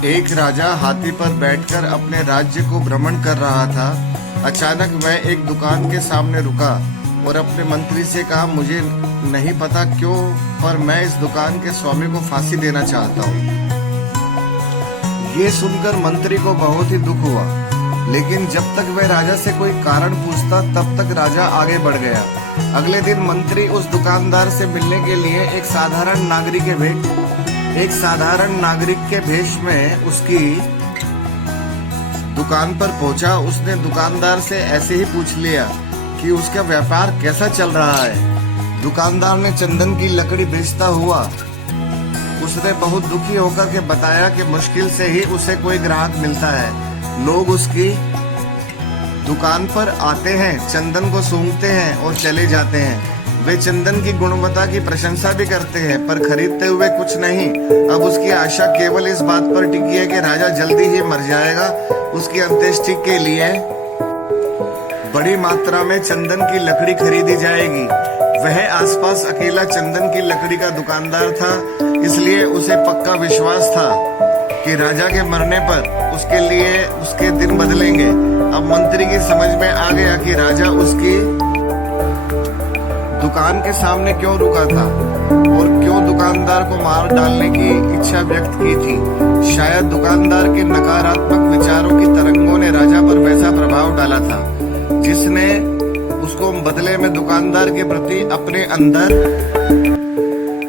एक राजा हाथी पर बैठकर अपने राज्य को भ्रमण कर रहा था। अचानक वह एक दुकान के सामने रुका और अपने मंत्री से कहा, मुझे नहीं पता क्यों, पर मैं इस दुकान के स्वामी को फांसी देना चाहता हूँ। ये सुनकर मंत्री को बहुत ही दुख हुआ, लेकिन जब तक वह राजा से कोई कारण पूछता तब तक राजा आगे बढ़ गया। अगले दिन मंत्री उस दुकानदार से मिलने के लिए एक साधारण नागरिक के भेष में उसकी दुकान पर पहुंचा। उसने दुकानदार से ऐसे ही पूछ लिया कि उसका व्यापार कैसा चल रहा है। दुकानदार ने चंदन की लकड़ी बेचता हुआ उसने बहुत दुखी होकर के बताया कि मुश्किल से ही उसे कोई ग्राहक मिलता है। लोग उसकी दुकान पर आते हैं, चंदन को सूंघते हैं और चले जाते हैं। वे चंदन की गुणवत्ता की प्रशंसा भी करते हैं, पर खरीदते हुए कुछ नहीं। अब उसकी आशा केवल इस बात पर टिकी है कि राजा जल्दी ही मर जाएगा। उसकी अंत्येष्टि के लिए बड़ी मात्रा में चंदन की लकड़ी खरीदी जाएगी। वह आसपास अकेला चंदन की लकड़ी का दुकानदार था, इसलिए उसे पक्का विश्वास था कि राजा के मरने पर उसके लिए उसके दिन बदलेंगे। अब मंत्री की समझ में आ गया कि राजा उसकी दुकान के सामने क्यों रुका था और क्यों दुकानदार को मार डालने की इच्छा व्यक्त की थी। शायद दुकानदार के नकारात्मक विचारों की तरंगों ने राजा पर वैसा प्रभाव डाला था, जिसने उसको बदले में दुकानदार के प्रति अपने अंदर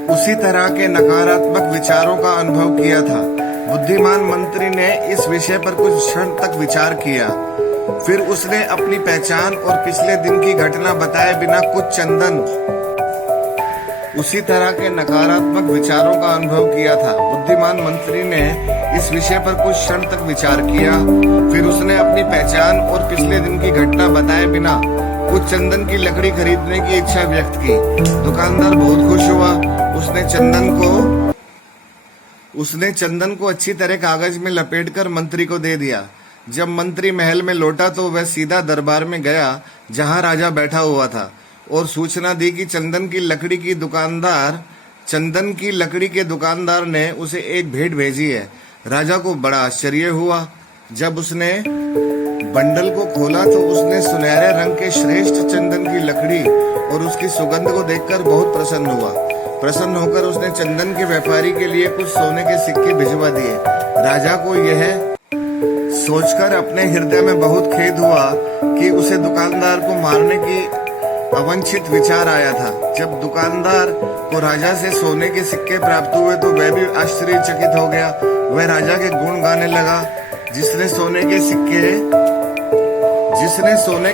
उसी तरह के नकारात्मक विचारों का अनुभव किया था। बुद्धिमान मंत्री ने इस विषय पर कुछ क्षण तक विचार किया। फिर उसने अपनी पहचान और पिछले दिन की घटना बताए बिना कुछ चंदन उसी तरह के नकारात्मक विचारों का अनुभव किया था। बुद्धिमान मंत्री ने इस विषय पर कुछ क्षण तक विचार किया। फिर उसने अपनी पहचान और पिछले दिन की घटना बताए बिना कुछ चंदन की लकड़ी खरीदने की इच्छा व्यक्त की। दुकानदार बहुत खुश हुआ। उसने चंदन को अच्छी तरह कागज में लपेटकर मंत्री को दे दिया। जब मंत्री महल में लौटा तो वह सीधा दरबार में गया जहां राजा बैठा हुआ था और सूचना दी कि चंदन की लकड़ी के दुकानदार ने उसे एक भेंट भेजी है। राजा को बड़ा आश्चर्य हुआ। जब उसने बंडल को खोला तो उसने सुनहरे रंग के श्रेष्ठ चंदन की लकड़ी और उसकी सुगंध को देखकर बहुत प्रसन्न हुआ। प्रसन्न होकर उसने चंदन के व्यापारी के लिए कुछ सोने के सिक्के भिजवा दिए। राजा को यह सोचकर अपने हृदय में बहुत खेद हुआ कि उसे दुकानदार को मारने की अवांछित विचार आया था। जब दुकानदार को राजा से सोने के सिक्के प्राप्त हुए तो वह भी आश्चर्यचकित हो गया। वह राजा के गुण गाने लगा, जिसने सोने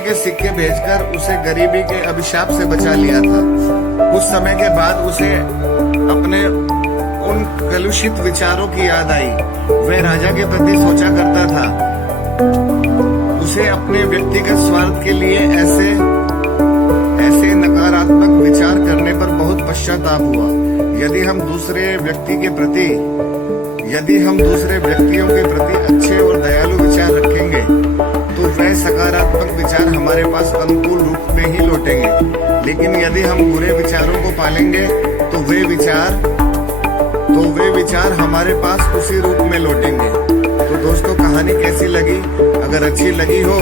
के सिक्के भेजकर उसे गरीबी के अभिशाप से बचा लिया था। कुछ समय के बाद उसे अपने उन कलुषित विचारों की याद आई। वह राजा के प्रति सोचा करता था। उसे अपने व्यक्तिगत स्वार्थ के लिए ऐसे नकारात्मक विचार करने पर बहुत पश्चाताप हुआ। यदि हम दूसरे व्यक्तियों के प्रति अच्छे और दयालु विचार रखेंगे तो वह सकारात्मक विचार हमारे पास अनुकूल रूप में ही लौटेंगे। लेकिन यदि हम बुरे विचारों को पालेंगे तो वे विचार हमारे पास उसी रूप में लौटेंगे। तो दोस्तों, कहानी कैसी लगी? अगर अच्छी लगी हो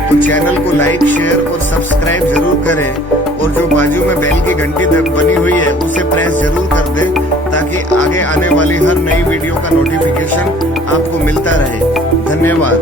तो चैनल को लाइक, शेयर और सब्सक्राइब जरूर करें और जो बाजू में बेल की घंटी बनी हुई है उसे प्रेस जरूर कर दें, ताकि आगे आने वाली हर नई वीडियो का नोटिफिकेशन आपको मिलता रहे। धन्यवाद।